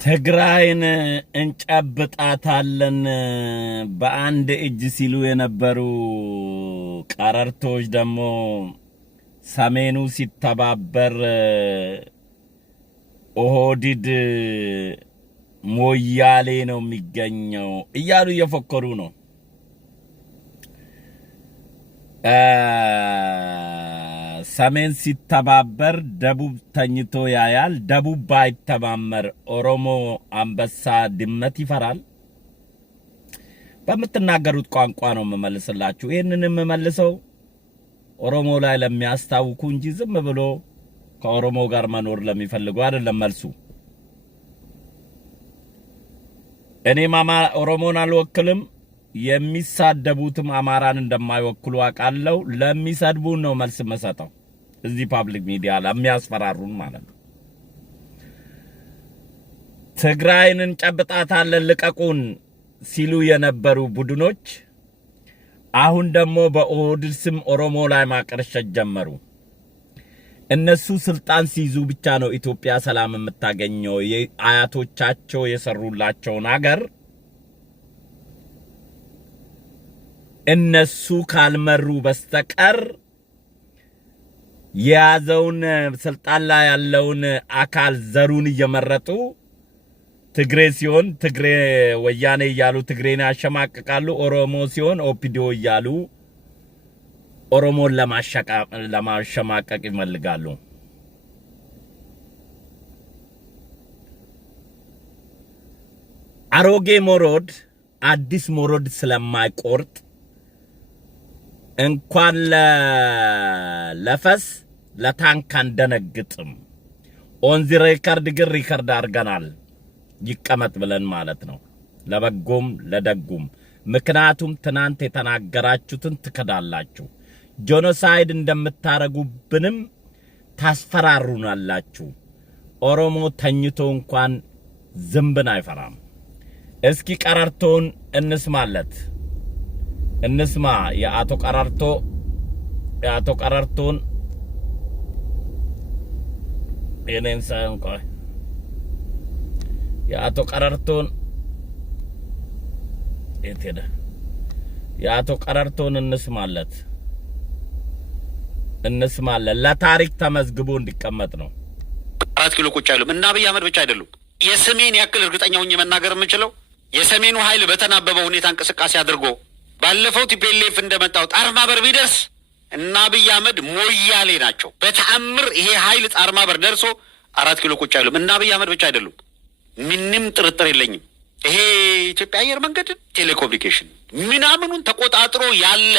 ትግራይን እንጨብጣታለን በአንድ እጅ ሲሉ የነበሩ ቀረርቶች ደግሞ ሰሜኑ ሲተባበር ኦህዴድ ሞያሌ ነው የሚገኘው እያሉ እየፎከሩ ነው። ሰሜን ሲተባበር ደቡብ ተኝቶ ያያል። ደቡብ ባይተባመር ኦሮሞ አንበሳ ድመት ይፈራል። በምትናገሩት ቋንቋ ነው የምመልስላችሁ። ይሄንን የምመልሰው ኦሮሞ ላይ ለሚያስታውኩ እንጂ ዝም ብሎ ከኦሮሞ ጋር መኖር ለሚፈልጉ አይደለም መልሱ። እኔም ኦሮሞን አልወክልም። የሚሳደቡትም አማራን እንደማይወክሉ አውቃለሁ። ለሚሰድቡን ነው መልስ መሰጠው። እዚህ ፓብሊክ ሚዲያ ለሚያስፈራሩን ማለት ነው። ትግራይን እንጨብጣታለን ልቀቁን ሲሉ የነበሩ ቡድኖች አሁን ደግሞ በኦህዴድ ስም ኦሮሞ ላይ ማቀርሸት ጀመሩ። እነሱ ስልጣን ሲይዙ ብቻ ነው ኢትዮጵያ ሰላም የምታገኘው። አያቶቻቸው የሰሩላቸውን ሀገር እነሱ ካልመሩ በስተቀር የያዘውን ስልጣን ላይ ያለውን አካል ዘሩን እየመረጡ ትግሬ ሲሆን ትግሬ ወያኔ እያሉ ትግሬን ያሸማቅቃሉ። ኦሮሞ ሲሆን ኦፒዲዮ እያሉ ኦሮሞን ለማሸማቀቅ ይፈልጋሉ። አሮጌ ሞሮድ አዲስ ሞሮድ ስለማይቆርጥ እንኳን ለፈስ ለታንክ አንደነግጥም። ኦንዚ ሪከርድ ግን ሪከርድ አድርገናል። ይቀመጥ ብለን ማለት ነው፣ ለበጎም ለደጉም። ምክንያቱም ትናንት የተናገራችሁትን ትከዳላችሁ። ጄኖሳይድ እንደምታረጉብንም ታስፈራሩናላችሁ። ኦሮሞ ተኝቶ እንኳን ዝምብን አይፈራም። እስኪ ቀረርቶን እንስማለት። እንስማ የአቶ ቀረርቶን የኔን ሳይሆን ቆይ የአቶ ቀረርቶን የት ሄደ? የአቶ ቀረርቶን እንስማለት። ለታሪክ ተመዝግቦ እንዲቀመጥ ነው። 4 ኪሎ ቁጭ አይሉም እና አብይ አህመድ ብቻ አይደሉም። የሰሜን ያክል እርግጠኛው መናገር የምችለው የሰሜኑ ኃይል በተናበበ ሁኔታ እንቅስቃሴ አድርጎ ባለፈው ቲፒኤልኤፍ እንደመጣው ጣርማበር ቢደርስ እና አብይ አህመድ ሞያሌ ናቸው። በተአምር ይሄ ኃይል ጣርማበር ደርሶ 4 ኪሎ ቁጭ አይሉም እና አብይ አህመድ ብቻ አይደሉም። ምንም ጥርጥር የለኝም። ይሄ ኢትዮጵያ አየር መንገድ ቴሌኮሙኒኬሽን ምናምኑን ተቆጣጥሮ ያለ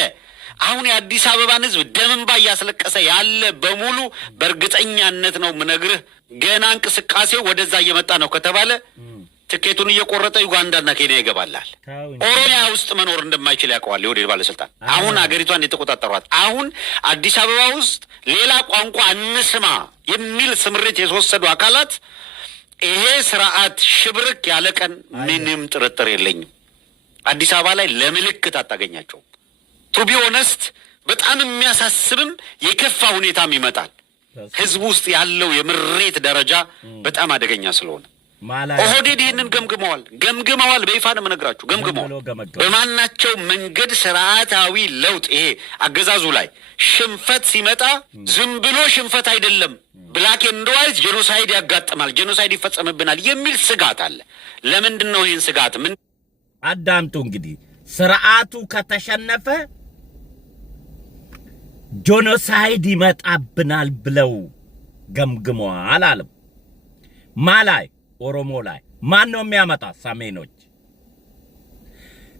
አሁን የአዲስ አበባን ሕዝብ ደም እንባ እያስለቀሰ ያለ በሙሉ በእርግጠኛነት ነው ምነግርህ። ገና እንቅስቃሴው ወደዛ እየመጣ ነው ከተባለ ትኬቱን እየቆረጠ ዩጋንዳና ኬንያ ይገባላል። ኦሮሚያ ውስጥ መኖር እንደማይችል ያውቀዋል የኦህዴድ ባለስልጣን። አሁን አገሪቷን የተቆጣጠሯት፣ አሁን አዲስ አበባ ውስጥ ሌላ ቋንቋ እንስማ የሚል ስምሪት የተወሰዱ አካላት ይሄ ስርዓት ሽብርክ ያለ ቀን ምንም ጥርጥር የለኝም አዲስ አበባ ላይ ለምልክት አታገኛቸውም። ቱ ቢ ኦነስት በጣም የሚያሳስብም የከፋ ሁኔታም ይመጣል። ህዝቡ ውስጥ ያለው የምሬት ደረጃ በጣም አደገኛ ስለሆነ ኦህዴድ ይህንን ገምግመዋል። በይፋ ነው የምነግራችሁ፣ ገምግመዋል። በማናቸው መንገድ ስርዓታዊ ለውጥ ይሄ አገዛዙ ላይ ሽንፈት ሲመጣ ዝም ብሎ ሽንፈት አይደለም፣ ብላክ ኤንድ ዋይት ጄኖሳይድ ያጋጥማል፣ ጄኖሳይድ ይፈጸምብናል የሚል ስጋት አለ። ለምንድን ነው ይህን ስጋት አዳምጡ። እንግዲህ ስርዓቱ ከተሸነፈ ጄኖሳይድ ይመጣብናል ብለው ገምግመዋል አለም። ማላይ ኦሮሞ ላይ ማን ነው የሚያመጣ? ሰሜኖች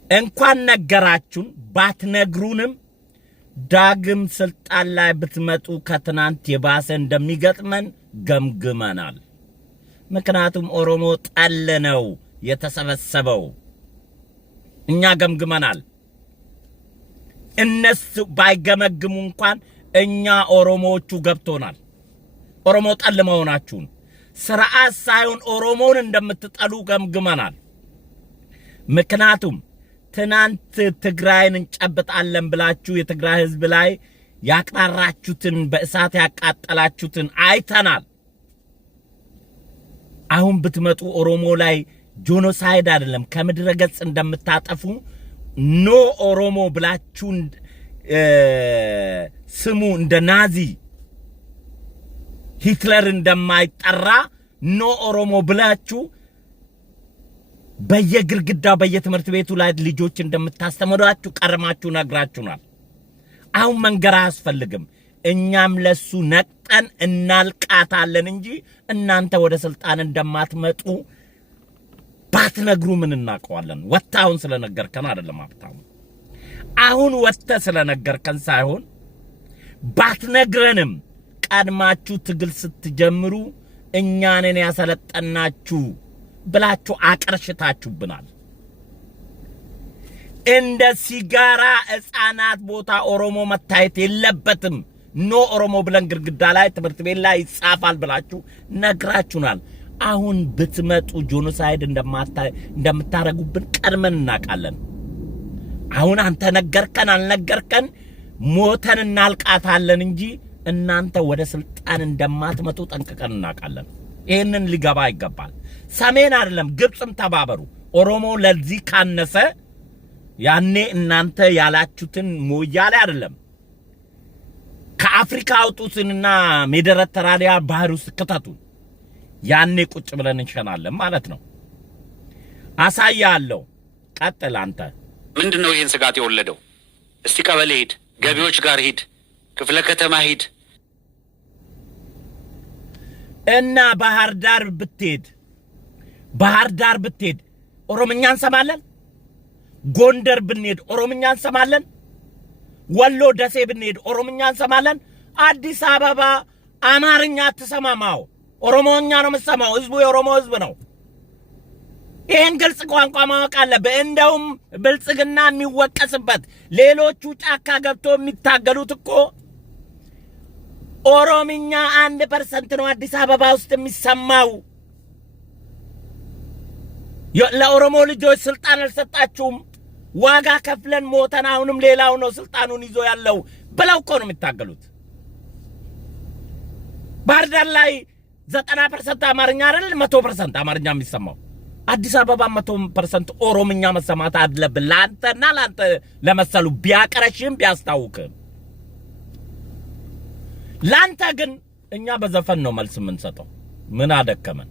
እንኳን ነገራችሁን ባትነግሩንም ዳግም ስልጣን ላይ ብትመጡ ከትናንት የባሰ እንደሚገጥመን ገምግመናል። ምክንያቱም ኦሮሞ ጠል ነው የተሰበሰበው። እኛ ገምግመናል። እነሱ ባይገመግሙ እንኳን እኛ ኦሮሞዎቹ ገብቶናል። ኦሮሞ ጠል መሆናችሁን ስርዓት ሳይሆን ኦሮሞን እንደምትጠሉ ገምግመናል። ምክንያቱም ትናንት ትግራይን እንጨብጣለን ብላችሁ የትግራይ ህዝብ ላይ ያቀራራችሁትን በእሳት ያቃጠላችሁትን አይተናል። አሁን ብትመጡ ኦሮሞ ላይ ጄኖሳይድ አይደለም ከምድረ ገጽ እንደምታጠፉ ኖ ኦሮሞ ብላችሁ ስሙ እንደ ናዚ ሂትለር እንደማይጠራ ኖ ኦሮሞ ብላችሁ በየግርግዳው በየትምህርት ቤቱ ላይ ልጆች እንደምታስተምሯቸው ቀርማችሁ ነግራችሁናል። አሁን መንገር አያስፈልግም። እኛም ለሱ ነቅጠን እናልቃታለን እንጂ እናንተ ወደ ስልጣን እንደማትመጡ ባትነግሩ ምን እናቀዋለን? ወጣውን ስለነገርከን አይደለም ሀብታሙ። አሁን ወጣ ስለነገርከን ሳይሆን ባትነግረንም ቀድማችሁ ትግል ስትጀምሩ እኛንን ያሰለጠናችሁ ብላችሁ አቀርሽታችሁብናል። እንደ ሲጋራ ሕፃናት ቦታ ኦሮሞ መታየት የለበትም ኖ ኦሮሞ ብለን ግርግዳ ላይ ትምህርት ቤት ላይ ይጻፋል ብላችሁ ነግራችሁናል። አሁን ብትመጡ ጄኖሳይድ እንደምታረጉብን ቀድመን እናቃለን። አሁን አንተ ነገርከን አልነገርከን ሞተን እናልቃታለን እንጂ እናንተ ወደ ስልጣን እንደማትመጡ ጠንቅቀን እናቃለን። ይሄንን ሊገባ ይገባል። ሰሜን አይደለም ግብጽም ተባበሩ። ኦሮሞ ለዚህ ካነሰ ያኔ እናንተ ያላችሁትን ሞያሌ አይደለም ከአፍሪካ አውጡትና ሜዲተራኒያን ባህር ውስጥ ከተቱን። ያኔ ቁጭ ብለን እንሸናለን ማለት ነው። አሳያለሁ። ቀጥል አንተ። ምንድነው ይሄን ስጋት የወለደው? እስቲ ቀበሌ ሂድ፣ ገቢዎች ጋር ሂድ፣ ክፍለ ከተማ ሂድ እና ባህር ዳር ብትሄድ ኦሮምኛ እንሰማለን። ጎንደር ብንሄድ ኦሮምኛ እንሰማለን። ወሎ ደሴ ብንሄድ ኦሮምኛ እንሰማለን። አዲስ አበባ አማርኛ አትሰማማው፣ ኦሮሞኛ ነው የምትሰማው። ህዝቡ የኦሮሞ ህዝብ ነው። ይሄን ግልጽ ቋንቋ ማወቅ አለበት። እንደውም ብልጽግና የሚወቀስበት ሌሎቹ ጫካ ገብቶ የሚታገሉት እኮ ኦሮምኛ 1% ነው አዲስ አበባ ውስጥ የሚሰማው። ለኦሮሞ ልጆች ስልጣን አልሰጣችሁም፣ ዋጋ ከፍለን ሞተን አሁንም ሌላው ነው ስልጣኑን ይዞ ያለው ብለው እኮ ነው የሚታገሉት። ባህር ዳር ላይ 90% አማርኛ አይደል 100% አማርኛ የሚሰማው። አዲስ አበባ 100% ኦሮምኛ መሰማት አለብን። ላንተና ላንተ ለመሰሉ ቢያቀረሽም ቢያስታውክም፣ ላንተ ግን እኛ በዘፈን ነው መልስ የምንሰጠው። ምን አደከመን?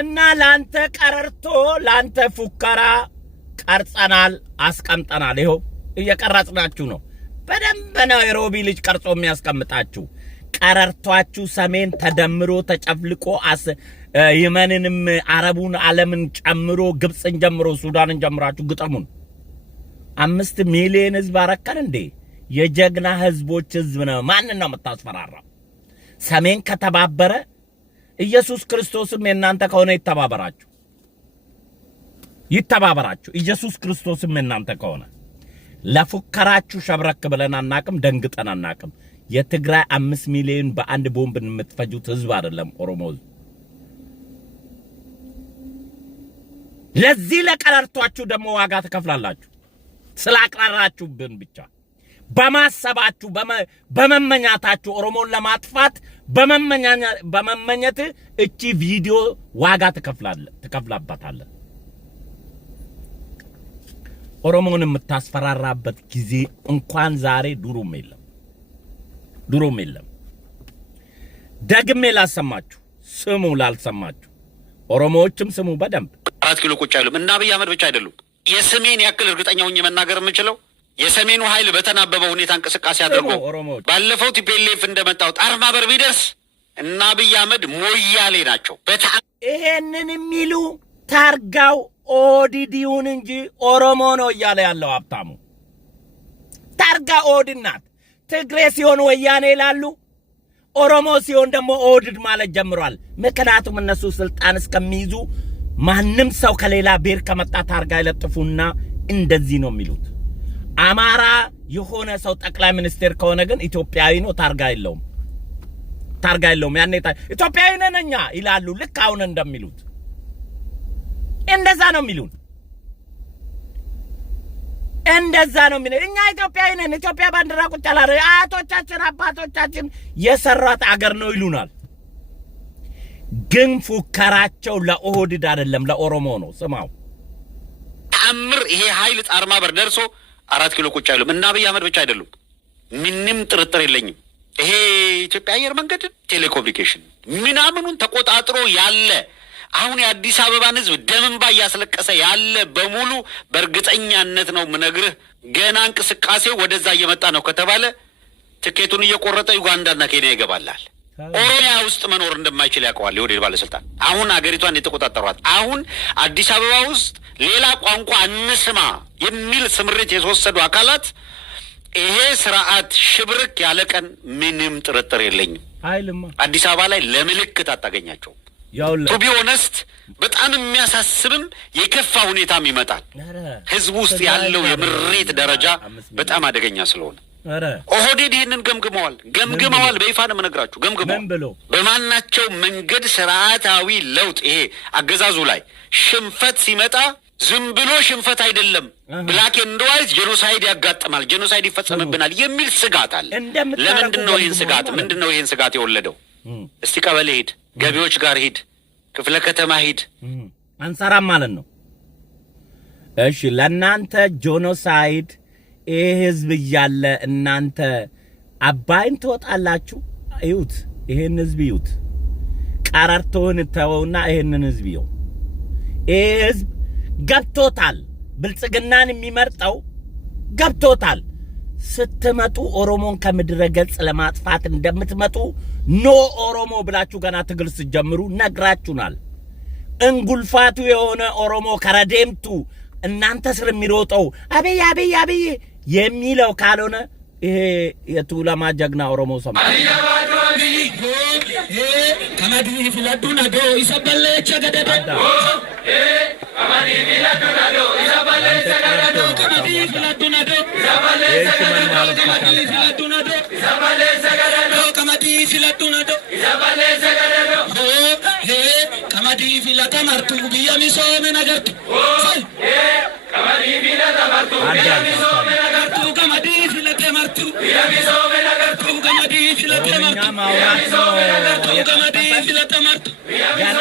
እና ላንተ ቀረርቶ ላንተ ፉከራ ቀርጸናል፣ አስቀምጠናል። ይሄው እየቀረጽናችሁ ነው። በደንብ ነው የሮቢ ልጅ ቀርጾ የሚያስቀምጣችሁ። ቀረርቷችሁ ሰሜን ተደምሮ ተጨፍልቆ የመንንም አረቡን ዓለምን ጨምሮ ግብጽን ጀምሮ ሱዳንን ጀምራችሁ ግጠሙን። 5 ሚሊዮን ህዝብ አረከን እንዴ? የጀግና ህዝቦች ህዝብ ነው። ማንን ነው የምታስፈራራው? ሰሜን ከተባበረ ኢየሱስ ክርስቶስም የናንተ ከሆነ ይተባበራችሁ። ኢየሱስ ክርስቶስም የናንተ ከሆነ ለፉከራችሁ ሸብረክ ብለን አናቅም፣ ደንግጠን አናቅም። የትግራይ 5 ሚሊዮን በአንድ ቦምብ የምትፈጁት ህዝብ አይደለም ኦሮሞ ህዝብ። ለዚህ ለቀረርቷችሁ ደግሞ ዋጋ ትከፍላላችሁ። ስላቀራራችሁብን ብቻ በማሰባችሁ በመመኛታችሁ ኦሮሞን ለማጥፋት በመመኘት እቺ ቪዲዮ ዋጋ ትከፍላባታለህ። ኦሮሞን የምታስፈራራበት ጊዜ እንኳን ዛሬ ድሮም የለም። ደግሜ ላሰማችሁ፣ ስሙ። ላልሰማችሁ ኦሮሞዎችም ስሙ በደንብ። 4 ኪሎ ቁጭ አይሉም እና አብይ አህመድ ብቻ አይደሉም። የሰሜን ያክል እርግጠኛ ሆኜ መናገር የምችለው የሰሜኑ ኃይል በተናበበ ሁኔታ እንቅስቃሴ አድርጎ ባለፈው ቲፒኤልኤፍ እንደመጣው ጣርማ በር ቢደርስ እና አብይ አህመድ ሞያሌ ናቸው። ይሄንን የሚሉ ታርጋው ኦዲዲውን እንጂ ኦሮሞ ነው እያለ ያለው ሀብታሙ። ታርጋ ኦህዴድ ናት። ትግሬ ሲሆን ወያኔ ይላሉ፣ ኦሮሞ ሲሆን ደግሞ ኦህዴድ ማለት ጀምሯል። ምክንያቱም እነሱ ስልጣን እስከሚይዙ ማንም ሰው ከሌላ ብሔር ከመጣ ታርጋ ይለጥፉና እንደዚህ ነው የሚሉት። አማራ የሆነ ሰው ጠቅላይ ሚኒስቴር ከሆነ ግን ኢትዮጵያዊ ነው፣ ታርጋ የለውም። ያኔ ኢትዮጵያዊ ነን እኛ ይላሉ። ልክ አሁን እንደሚሉት እንደዛ ነው የሚሉን። እኛ ኢትዮጵያዊ ነን፣ ኢትዮጵያ ባንዲራ ቁጭ አላረ አያቶቻችን አባቶቻችን የሰራት አገር ነው ይሉናል። ግን ፉከራቸው ለኦህዴድ አይደለም ለኦሮሞ ነው። ስማው ተአምር ይሄ ኃይል ጣር ማበር ደርሶ 4 ኪሎ ቁጭ አይሉም። እና አብይ አህመድ ብቻ አይደሉም፣ ምንም ጥርጥር የለኝም። ይሄ ኢትዮጵያ አየር መንገድ ቴሌኮሙኒኬሽን ምናምኑን ተቆጣጥሮ ያለ አሁን የአዲስ አበባን ህዝብ ደምንባ እያስለቀሰ ያለ በሙሉ በእርግጠኛነት ነው ምነግርህ፣ ገና እንቅስቃሴው ወደዛ እየመጣ ነው ከተባለ ትኬቱን እየቆረጠ ዩጋንዳና ኬንያ ይገባላል። ኦሮሚያ ውስጥ መኖር እንደማይችል ያውቀዋል የኦህዴድ ባለስልጣን። አሁን አገሪቷን የተቆጣጠሯት፣ አሁን አዲስ አበባ ውስጥ ሌላ ቋንቋ እንስማ የሚል ስምሪት የተወሰዱ አካላት ይሄ ስርዓት ሽብርክ ያለ ቀን ምንም ጥርጥር የለኝም አዲስ አበባ ላይ ለምልክት አታገኛቸውም። ቱ ቢ ኦነስት በጣም የሚያሳስብም የከፋ ሁኔታም ይመጣል። ህዝቡ ውስጥ ያለው የምሬት ደረጃ በጣም አደገኛ ስለሆነ ኦህዴድ ይህንን ገምግመዋል። በይፋ ነው የምነግራችሁ፣ ገምግመዋል። በማናቸው መንገድ ስርዓታዊ ለውጥ ይሄ አገዛዙ ላይ ሽንፈት ሲመጣ ዝም ብሎ ሽንፈት አይደለም፣ ብላክ ኤንድ ዋይት ጄኖሳይድ ያጋጥማል፣ ጄኖሳይድ ይፈጸምብናል የሚል ስጋት አለ። ለምንድን ነው ይህን ስጋት ምንድን ነው ይህን ስጋት የወለደው? እስቲ ቀበሌ ሂድ፣ ገቢዎች ጋር ሂድ፣ ክፍለ ከተማ ሂድ፣ አንሰራም ማለት ነው። እሺ ለእናንተ ጄኖሳይድ ይሄ ህዝብ እያለ እናንተ አባይን ትወጣላችሁ? እዩት፣ ይሄን ህዝብ እዩት። ቀረርቶን ተወውና ይሄንን ህዝብ ይው። ይሄ ህዝብ ገብቶታል፣ ብልጽግናን የሚመርጠው ገብቶታል። ስትመጡ ኦሮሞን ከምድረ ገጽ ለማጥፋት እንደምትመጡ ኖ ኦሮሞ ብላችሁ ገና ትግል ስትጀምሩ ነግራችሁናል። እንጉልፋቱ የሆነ ኦሮሞ ከረዴምቱ እናንተ ስር የሚሮጠው አብይ አብይ አብይ የሚለው ካልሆነ ይሄ የቱለማ ጀግና ኦሮሞ ሰማ ከማዲ ፍላዱና ዶ ይሰበለ ቸገደደ ከማዲ ፍላዱና ዶ ይሰበለ ቸገደደ ከማዲ ፍላዱና ዶ ይሰበለ ቸገደደ ከማዲ ፍላዱና ዶ ይሰበለ ቸገደደ ከማዲ ፍላዱና ዶ ይሰበለ ቸገደደ ከማዲ ፍላታ ማርቱ ቢያሚሶ መናገርቱ ከማዲ ፍላታ ማርቱ ቢያሚሶ መናገርቱ ከማዲ ፍላታ ማርቱ ቢያሚሶ መናገርቱ ከማዲ ፍላታ ማርቱ ቢያሚሶ መናገርቱ ከማዲ ፍላታ ማርቱ ያና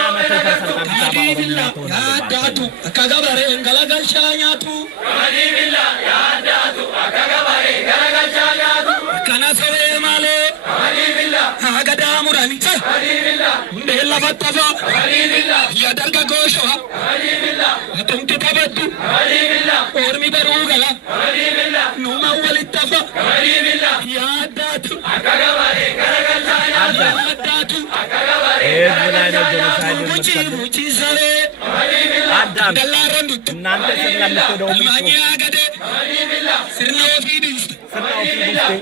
ከማዲ ፍላ ያዳቱ አካጋባሬ እንገላጋልሻኛቱ ከማዲ ፍላ ያዳቱ አካጋባሬ እንገላጋልሻኛቱ ከናሰሬ ማለ ከማዲ ፍላ አገዳ ሙራኒ ከማዲ ፍላ እንደላ ፈጣፋ ከማዲ ፍላ ያዳርጋ ጎሾ ከማዲ ፍላ አጥንት ተበዱ ከማዲ ፍላ ኦርሚ በሩገላ ከማዲ ፍላ ኑማ ወልተፋ ከማዲ ፍላ ያዳቱ አካጋባሬ እንገላጋልሻኛቱ ያዳቱ አካጋባሬ ሙቺ ሙቺ ሰሬ አዳም እናንተ ስለምትወደው ማኛ ገደ ስርናው ፊዲስ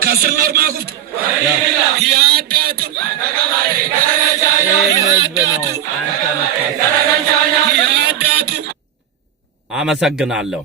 ከስርናው ማኩፍት ያዳቱ አመሰግናለሁ።